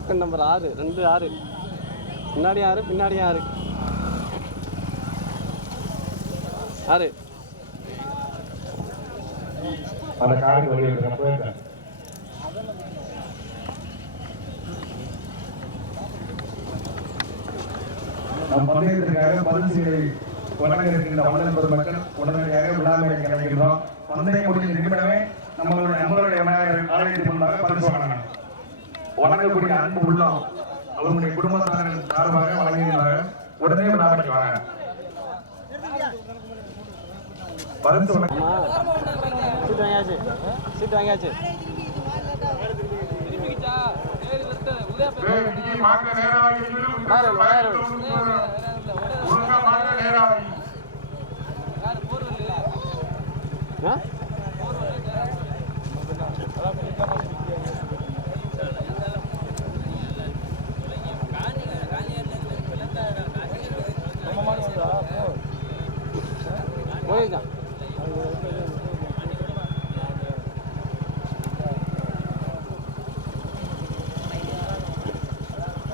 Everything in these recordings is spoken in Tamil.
டோக்கன் நம்பர் ஆறு ரெண்டு ஆறு. முன்னாடி ஆறு பின்னாடி ஆறு. ஆறு. அந்த காடி நம் பந்தயத்திற்காக வழங்க இருக்கின்ற பெருமக்கள் உடனடியாக விடாமல் கிடைக்கின்றோம் பந்தயம் முடிஞ்ச நிமிடமே நம்மளுடைய நம்மளுடைய விநாயகர் முன்பாக பரிசு வழங்கக்கூடிய அன்பு உள்ளம் அவர்களுடைய குடும்பத்தார்கள் சார்பாக வழங்குகின்றார்கள் உடனே விழாமைக்கு வாங்க. ஆமா சீட் வாங்கியாச்சு சீட் வாங்கியாச்சு நேராகி. வாரு, வாரு. ஒழுங்கா வாங்க நேராகி ஆ போயிருக்கான்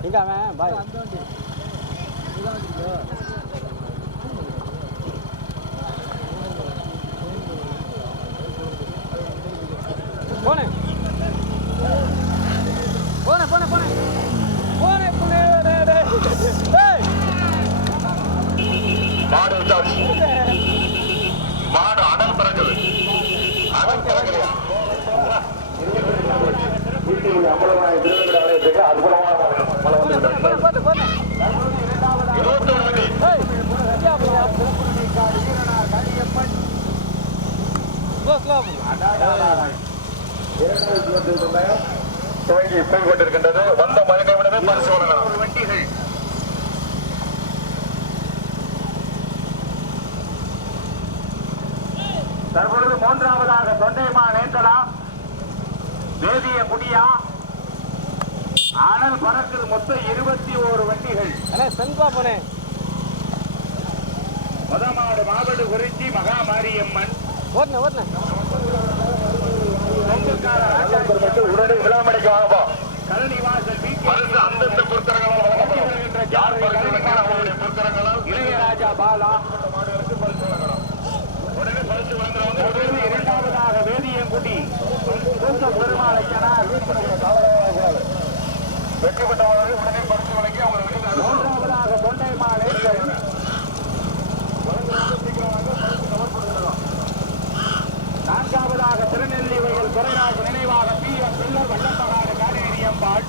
எங்க அவன் பாய் போனேன் போனேன் போனேன் போனேன் போனேன் போனேன் ஏய் மாடு விட்டாச்சு மாடு அடல் பிறகுது அடல் பிறகுலையா வீட்டுக்குள்ள அம்பலமாய திருவண்ணாமலை ஆலயத்துக்கு அற்புதமான மலை வந்து போனேன் போனேன் போனேன் இருபத்தி ஒரு வண்டி ஏய் இந்தியா போயா ஸ்லோ ஸ்லோ துவங்கி போய் கொண்டிருக்கின்றது வந்த மழை நிமிடமே பரிசு வழங்கலாம் வண்டிகள் தற்பொழுது தொண்டைமா நேந்தலா வேதிய முடியா அனல் பறக்குது மொத்தம் இருபத்தி ஓரு வண்டிகள். மதமாடு மாவடு குறிச்சி மகா மாரியம்மன் ஓட்டுனேன் ஓட்டுனேன் உடனே விழாமடைக்கு வாங்கப்பா. கழனி வாசல் அந்தந்த வழங்கப்படும் யார் பரிசு வழங்கினால் அவங்களுடைய புத்தகங்களால் இளையராஜா பாலா மாடுகளுக்கு பரிசு வழங்கலாம் உடனே பரிசு வழங்குறவங்க இரண்டாவதாக வேதியங்குடி கூத்த பெருமாள் ஐயனார் வெற்றி பெற்றவர்கள் உடனே பரிசு வழங்கி அவங்க வெளியில் மூன்றாவதாக தொண்டை மாலை நான்காவதாக திருநெல்லி வயல் துறைராஜ் நினைவாக பி எம் பிள்ளர் வல்லப்பகாடு காடேரியம்பாள்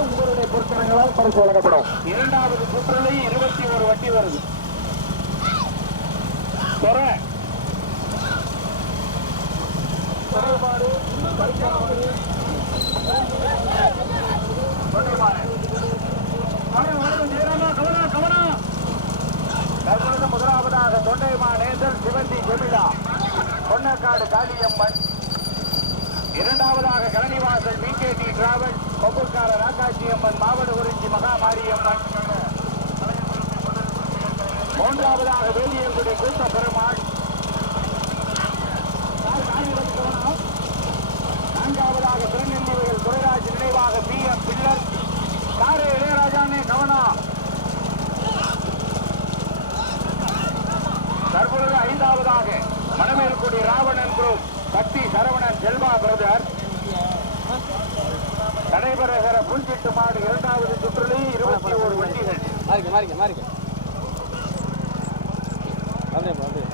உங்களுடைய பொருத்தனங்களால் பரிசு வழங்கப்படும் இரண்டாவது சுற்றுலை இருபத்தி ஒரு வட்டி வருது துறை குறைபாடு பரிசாவது கவனம் கவனம் தற்பொழுது முதலாவதாக தொண்டைமா நேசன் சிவந்தி ஜெமிலா பொன்னக்காடு காளியம்மன் இரண்டாவதாக Kalanivasal V K T travel கொப்புக்கார அம்மன் மாவட்ட குறிஞ்சி மகாமாரியம்மன். மூன்றாவதாக வேலியங்குடி கூத்த பெருமாள் நான்காவதாக திருநெல்வேலியில் துறைராஜ் நினைவாக பி எம் பில்லர் காரே இளையராஜானே கவனா? தற்பொழுது ஐந்தாவதாக மணமேல்குடி ராவணன் குரூப். சக்தி சரவணன் செல்வா பிரதர். நடைபெறுகிற புல்சிட்டு மாடு இரண்டாவது சுற்றிலே இருபத்தி ஒரு வண்டிகள். மாறிக்க மாறிக்க மாறிக்க. அப்படியே போ அப்படியே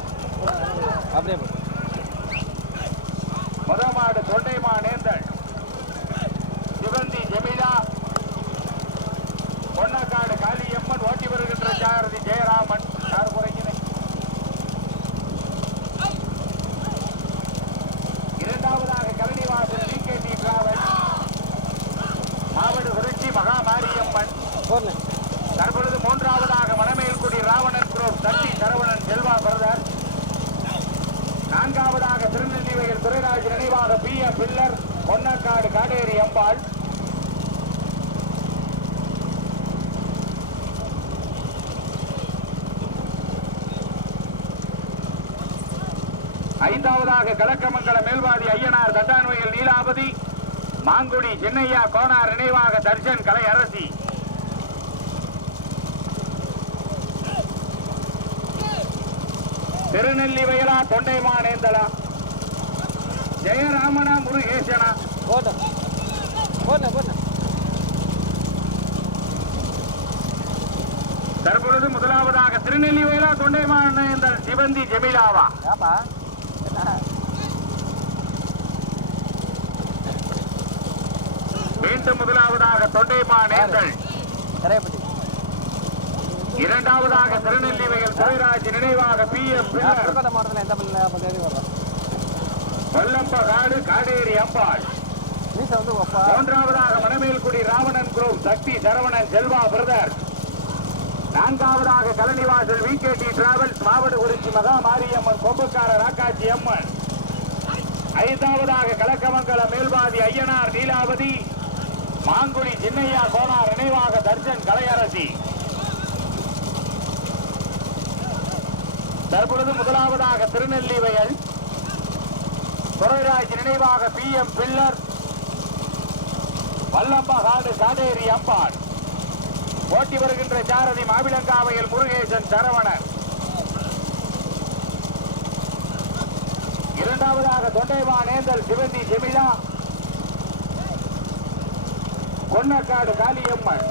அப்படியே போ. முதல் மாடு தொண்டைமா நேந்தல் சிவந்தி ஜெமிலா பொன்னக்காடு காளியம்மன் ஓட்டி வருகின்ற ஜாரதி ஜெயராமன் யார் குறைக்கிறேன் இரண்டாவதாக Karanivasal T K T travel Mavatta Kurichi Maha Mariamman போடுனேன் தற்பொழுது மூன்றாவதாக மணமேல்குடி ராவணன் குரூப் சக்தி சரவணன் செல்வா பிரதர் நான்காவதாக திருநெல்வேலியில் துறைராஜ் நினைவாக பி எம் பிள்ளர் பொன்னக்காடு காடேரி அம்பாள் ஐந்தாவதாக கலக்கமங்கல மேல்வாதி ஐயனார் தட்டான்மையில் நீலாபதி மாங்குடி சின்னையா கோனார் நினைவாக தர்ஷன் கலை அரசி. திருநெல்லி வயலா தொண்டைமா நேந்தலா. ஜெயராமனா முருகேசனா. போட்டேன் போட்டேன் போட்டேன் தற்பொழுது முதலாவதாக திருநெல்லி வயலா தொண்டைமா நேந்தல் சிவந்தி ஜெமிலாவா. ஏப்பா மீண்டும் முதலாவதாக தொண்டைமா நேந்தல் கரையப்பட்டி. இரண்டாவதாக திருநெல்லி வயல் துரைராஜ் நினைவாக பி எம் பின்னர். புதுக்கோட்டை மாவட்டத்தில் எந்த பள்ளியில் அப்போ தேடி வர்றோம் கொல்லப்ப காடு காடேரி அம்பாள். மூன்றாவதாக மணமேல்குடி ராவணன் குரூப் சக்தி சரவணன் செல்வா பிரதர். நான்காவதாக Kalanivasal V K T travels Mavattakurichi Maha Mariamman கொம்புக்கார ராக்காட்சி அம்மன். ஐந்தாவதாக கலக்கமங்கலம் மேல்வாதி ஐயனார் நீலாவதி. மாங்குடி சின்னையா கோனார் நினைவாக தர்ஷன் கலையரசி. தற்பொழுது முதலாவதாக திருநெல்லி வயல் துறைராஜ் நினைவாக P M pillar. Vallambakadu Kateri Ambal. ஓட்டி வருகின்ற சாரதி மாவிலங்காவையில் முருகேசன் சரவணன். இரண்டாவதாக தொண்டைமா நேந்தல் சிவந்தி ஜெமிலா கொன்னக்காடு காளியம்மன்.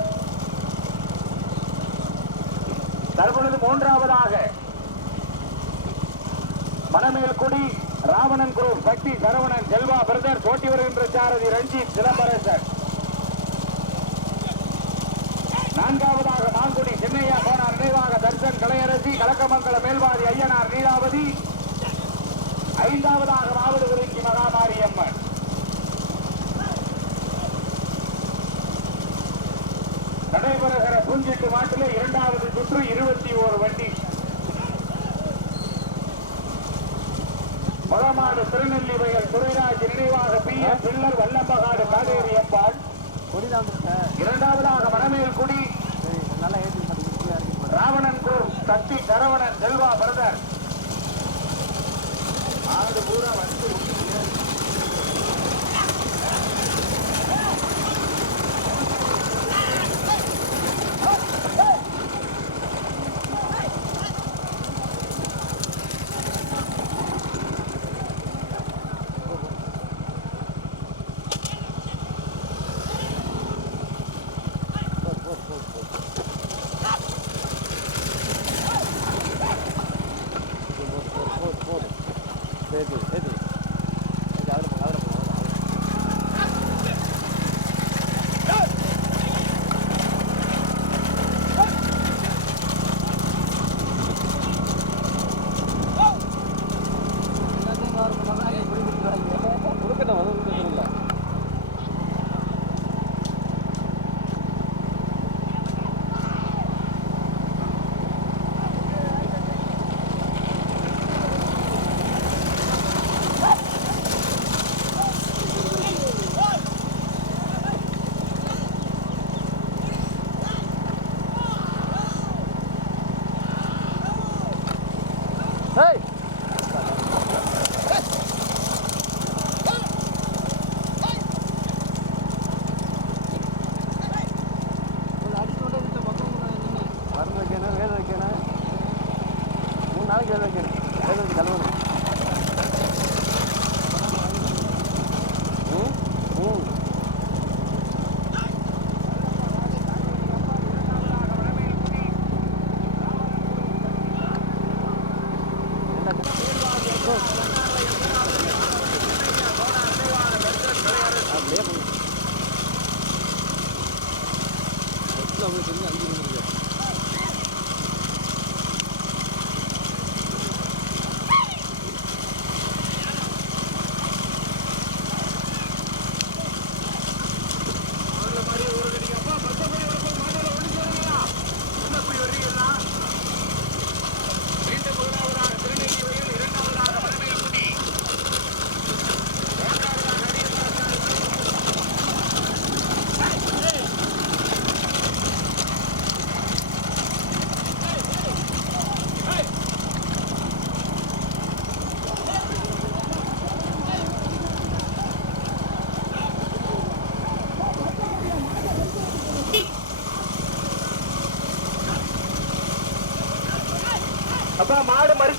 தற்பொழுது மூன்றாவதாக மணமேல்குடி ராவணன் குரூப் சக்தி சரவணன் செல்வா பிரதர் ஓட்டி வருகின்ற சாரதி ரஞ்சித் சிதம்பரசன். நான்காவதாக மாங்குடி சின்னையா போனார் நினைவாக தர்சன் கலையரசி கலக்கமங்கல மேல்வாதி ஐயனார் நீலாவதி. ஐந்தாவதாக மாவடு குறிச்சி மகாமாரியம்மன் நடைபெறுகிற பூஞ்சிட்டு மாட்டிலே இரண்டாவது சுற்று இருபத்தி ஓரு வண்டி. மொதமாடு திருநெல்லி வயல் துரைராஜ் நினைவாக பி. எம். பிள்ளர் வல்லம்பகாடு காடேரி அம்பாள். இரண்டாவதாக மணமேல்குடி. சரி நல்லா ஏற்றி மாட்டேங்குது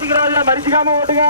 மாடு மறிச்சுக்கிறாள் மறிச்சுக்காம ஓட்டுங்க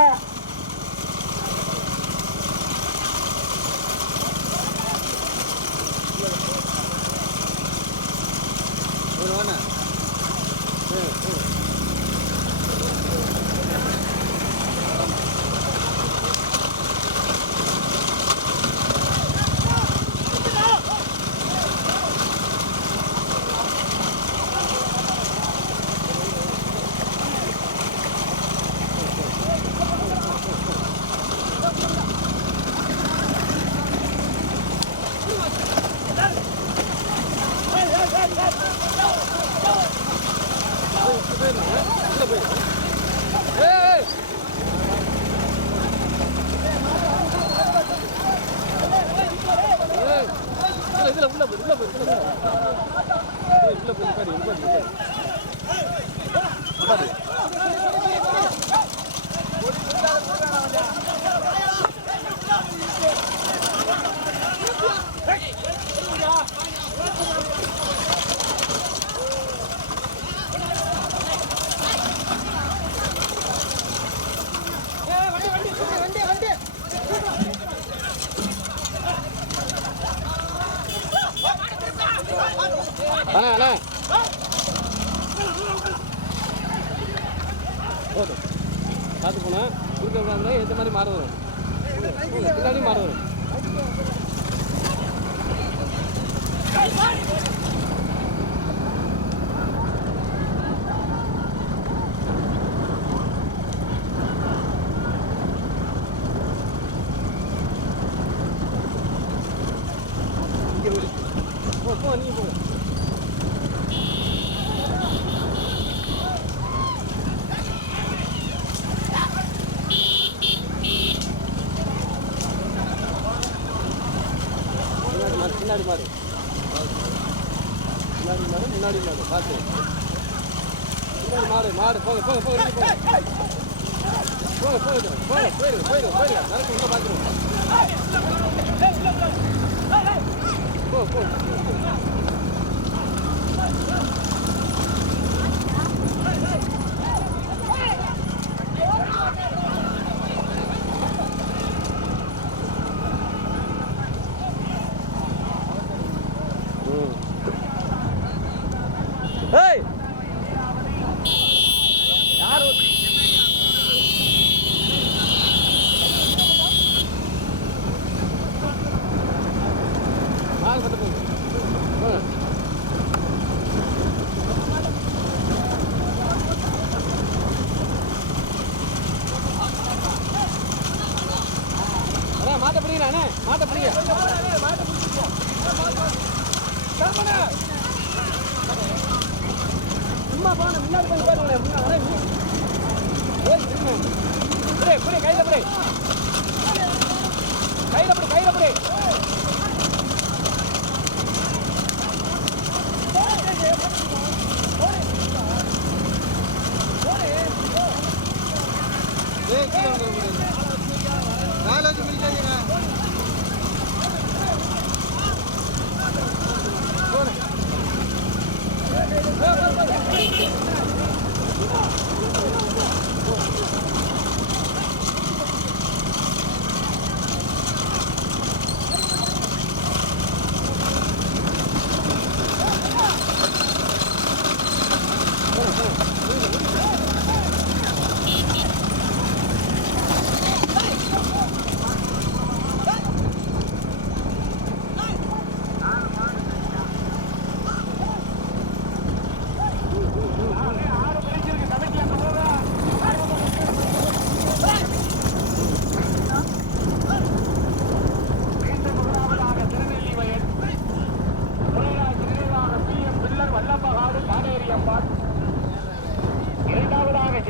அண்ணா அண்ணா போதும். பார்த்து போனால் குறுக்க விடாமல் ஏற்ற மாதிரி மாற வரும். பின்னாடி மாற வரும். fuego, fuego, fuego, fuego. Fuego, fuego, fuego, fuego, fuego, fuego. Dale con una parte. Fuego, fuego, fuego. மாட்ட பிடிக்கிறேன் அண்ணே மாட்ட பிடிங்க. சும்மா போன முன்னாடி போய் பாருங்களேன் முன்னாடி ஏய் திரும்ப புரே புரே கையில புரே ஏய் கீழே வந்து புரே நாலாவது மினிட்டாங்க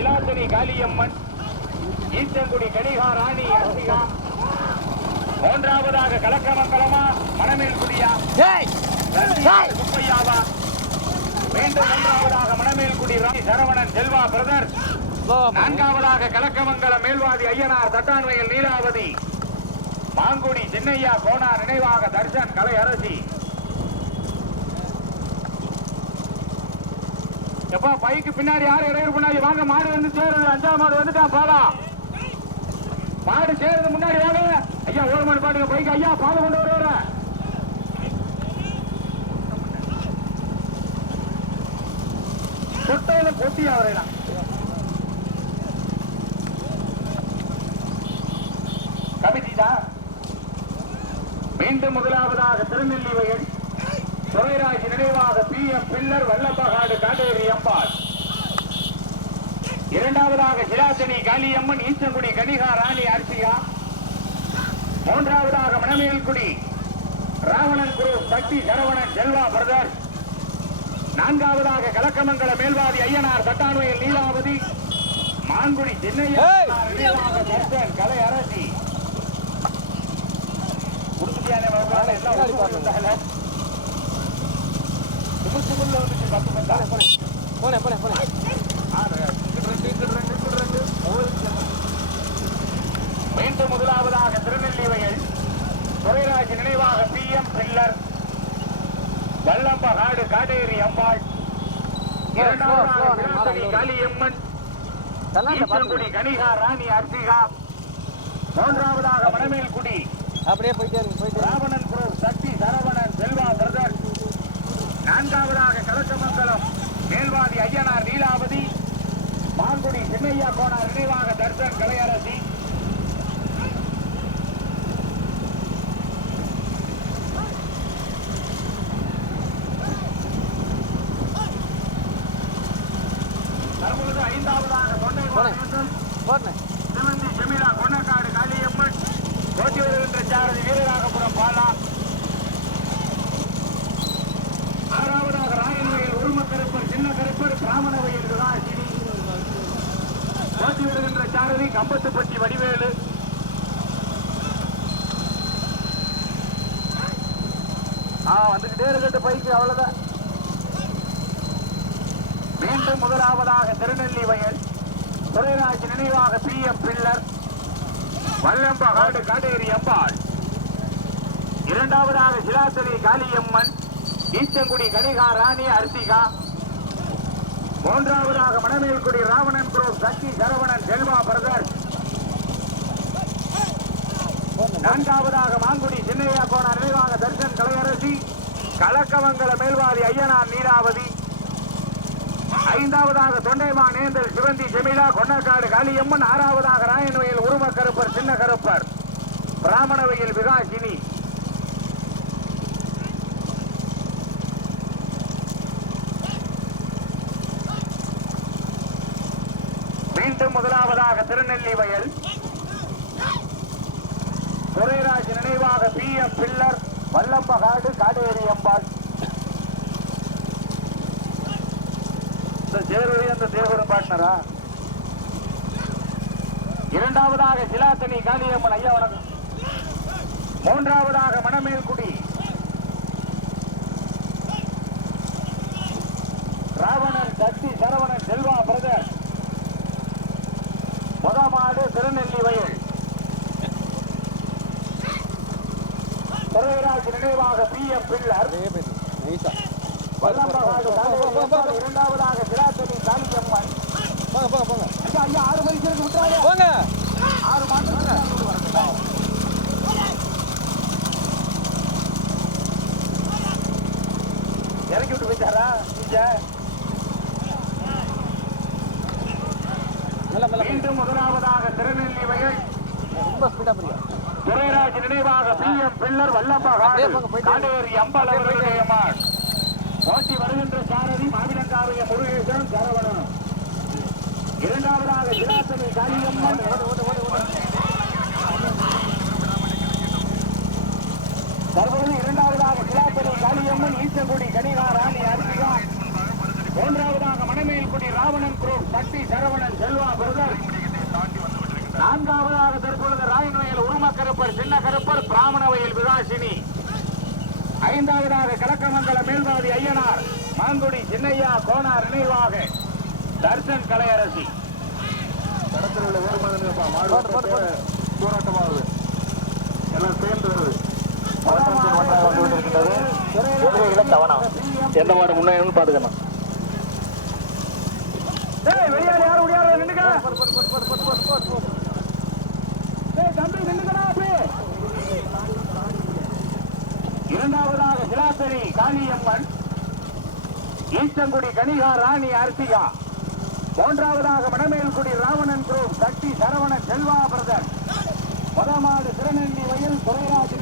ஜிலாத்தனி காளியம்மன் ஈச்சங்குடி கடிகா ராணி அர்த்திகா மூன்றாவதாக கலக்கமங்கலமா மணமேல்குடியா சுப்பையாவா மீண்டும் மூன்றாவதாக மணமேல்குடி ராணி சரவணன் செல்வா பிரதர். நான்காவதாக கலக்கமங்கலம் மேல்வாதி ஐயனார் தட்டான்மையில் நீலாவதி. மாங்குடி சின்னையா கோனா நினைவாக தர்ஷன் கலை அரசி எப்பா பைக்கு பின்னாடி யாரும் இடையூறு பண்ணாடி வாங்க மாடு வந்து சேருது. அஞ்சாம் மாடு வந்துட்டான் பாலா மாடு சேருது முன்னாடி வாங்க. ஐயா ஒரு மாடு பாட்டுங்க பைக்கு. ஐயா பாலை கொண்டு வருவார. கொட்டையில கொட்டி அவரையா கவிதா மீண்டும் முதலாவதாக திருநெல்லி வயல் துறைராஜ் நினைவாக P M pillar Vallappakadu Kateri Ambal. இரண்டாவதாக சிலாத்தனி காளியம்மன் ஈச்சங்குடி கனிகா ராணி அர்சியா மூன்றாவதாக மணமேல்குடி ராவணன் குரு சக்தி சரவணன் செல்வா பிரதர் நான்காவதாக கலக்கமங்கல மேல்வாதி ஐயனார் தட்டானுவையில் நீலாவதி மான்குடி சின்னையா கலை அரசி. குடுத்துட்டியானே எல்லாம் மீண்டும் முதலாவதாக திருநெல்வேலியில் துறைராஜ் நினைவாக P M pillar Vallambakadu Kateri Ambal இரண்டாவதாக காளியம்மன் ஈச்சங்குடி கனிகா ராணி அர்த்திகா மூன்றாவதாக மணமேல்குடி அப்படியே போயிட்டே இருக்கு போயிட்டே ராவணன் குரு சக்தி சரவணன் செல்வா பிரதர் நான்காவதாக கலசமங்கலம் மேல்வாதி ஐயனார் லீலாவதி மாங்குடி சின்னையா கோனார் நினைவாக தர்சன் கலையரசி தற்பொழுது ஐந்தாவதாக தொண்டை மாவட்டம் போனேன் சிவந்தி ஜமீலா கொன்னக்காடு காளியம்மன் போட்டி வருகின்ற சாரதி வீரராகபுரம் பாலா ஆறாவதாக ராயன்வயல் உரும கருப்பர் சின்ன கருப்பர் பிராமண வயல் விராசினி போட்டி வருகின்ற சாரதி கம்பத்துப்பட்டி வடிவேலு ஆ வந்துகிட்டே இருக்கட்டு பைக்கு அவ்வளவுதான் மீண்டும் முதலாவதாக திருநெல்லி வயல் துரைராஜ் நினைவாக P M pillar Vallambakadu Kaderi Ambal. இரண்டாவதாக சிலாசரி காளியம்மன் ஈச்சங்குடி கனிகா ராணி அர்த்திகா. மூன்றாவதாக மணமேல்குடி ராவணன் குரோ சக்தி சரவணன் செல்வா பிரதர். நான்காவதாக மாங்குடி சின்னையா கோண நினைவாக தர்சன் கலையரசி கலக்கமங்கல மேல்வாதி ஐயனார் நீராவதி ஐந்தாவதாக தொண்டைமா நேந்தல் சிவந்தி செமிலா கொன்னக்காடு காளியம்மன். ஆறாவதாக ராயன்வயல் உரும கருப்பர் சின்ன கருப்பர் பிராமணவையில் விகாசினி மீண்டும் முதலாவதாக திருநெல்லி வயல். துரைராஜ் நினைவாக P M pillar Vallambakadu Kateri Ambal. இந்த தேர்வழி அந்த தேவரும் பாட்னரா இரண்டாவதாக சிலாத்தனி காளியம்மன் ஐயா வணக்கம். மூன்றாவதாக மணமேல்குடி. ராவணன் சக்தி சரவணன் செல்வா பிரதர். முதமாடு திருநெல்லி வயல். துறைராஜ் நினைவாக பி எம் அம்பாள். இரண்டாவதாக சிலாத்தனி காளியம்மன் ஐயா ஆறு மணிக்கு இருக்கு விட்டுறாங்க போங்க. ஆறு மாதம் மீண்டும் முதலாவதாக திருநெல்லி வயல் ரொம்ப ஸ்பீடா போறீங்க துரைராஜ் நினைவாக பி எம் போயிட்டு வாங்க. காடேரி அம்பல் அவர்களுடைய மாள் போட்டி வருகின்ற சாரதி மாவிலங்காவிய முருகேசன் சரவணன் இரண்டாவதாக ஜிலாசனி காளியம்மன் தற்பொழுது இரண்டாவதாக ஜிலாசனி காளியம்மன் ஈச்சங்குடி கனிகா ராணி அர்த்திகா மூன்றாவதாக மணமேல்குடி ராவணன் குரூப் சக்தி சரவணன் செல்வா பிரதர் நான்காவதாக தற்பொழுது ராயன்வயல் உரும கருப்பர் சின்ன கருப்பர் பிராமண வயல் விகாசினி ஐந்தாவதாக கலக்கமங்கல மேல்வாதி ஐயனார் மாங்குடி சின்னையா கோனார் நினைவாக தர்சன் கலையரசி. கடத்தில் உள்ள வேறுபாடுங்கப்பா மாடு போராட்டமாகுது எல்லாம் சேர்ந்து வருது. எந்த மாடு முன்னேறும் பார்த்துக்கணும் இரண்டாவதாக சிலாசரி காணியம்மன் ஈச்சங்குடி கணிகா ராணி அர்த்திகா. மூன்றாவதாக வடமேல்குடி ராவணன் குரூப் சக்தி சரவண செல்வா பிரதன் முதமாடு திருநெல்லி வயல் துறைராஜ்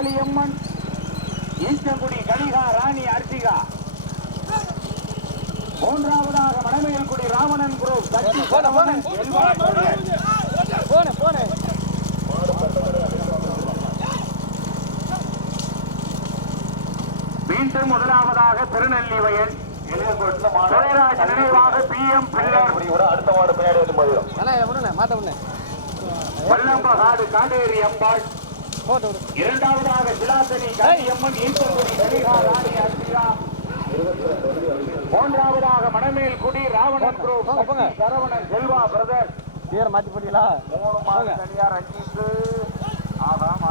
காளியம்மன் ஈச்சங்குடி கலிகா ராணி அர்த்திகா. மூன்றாவதாக மணமேல்குடி ராவணன் குரூப் சக்தி சரவணன் மீண்டும் முதலாவதாக திருநெல்லி வயன் நினைவாக பி எம் பிள்ளை அடுத்த மாடு பின்னாடி மாட்ட வல்லம்பகாடு காடேரி அம்பாள். போட்டு இரண்டாவதாக விலாசனி காளியம்மன் ஈசங்குடி சரிகா ராணி அஸ்மிரா மூன்றாவதாக Manamelkudi Ravanan group Saravanan Selva brother. பேர் மாத்தி போட்டீங்களா? மூணு மாதம் தனியார் அஞ்சு. ஆதாம்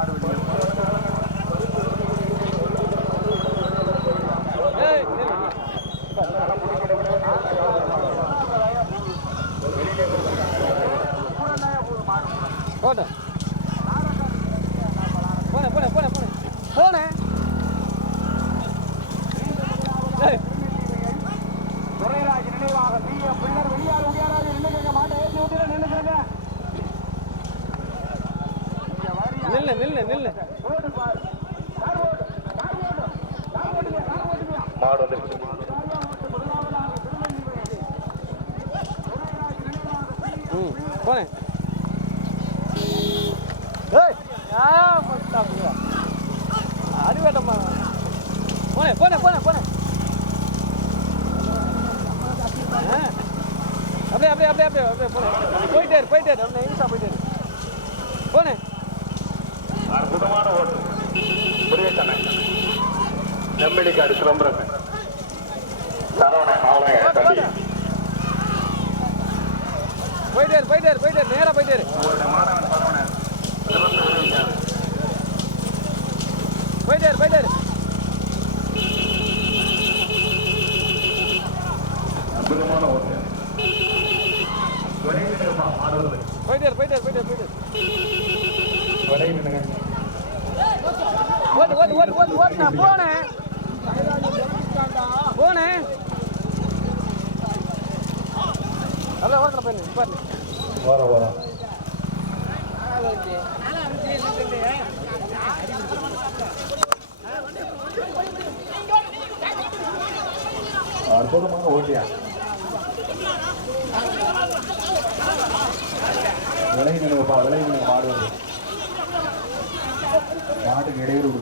மாடு வந்துருச்சு ம் போனேன் அறிவேட்டம்மா போனேன் போனேன் போனேன் போனேன் அப்படியே அப்படியே அப்படியே அப்படியே அப்படியே போனேன் போயிட்டே போயிட்டே அப்படியே இன்சா போயிட்டே போனேன் அற்புதமான ஓட்டு புரிய தம்பளிக்கு அடுத்த நம்புறேன் போயிட்டாரு போயிட்டாரு நேரா போயிட்டாரு.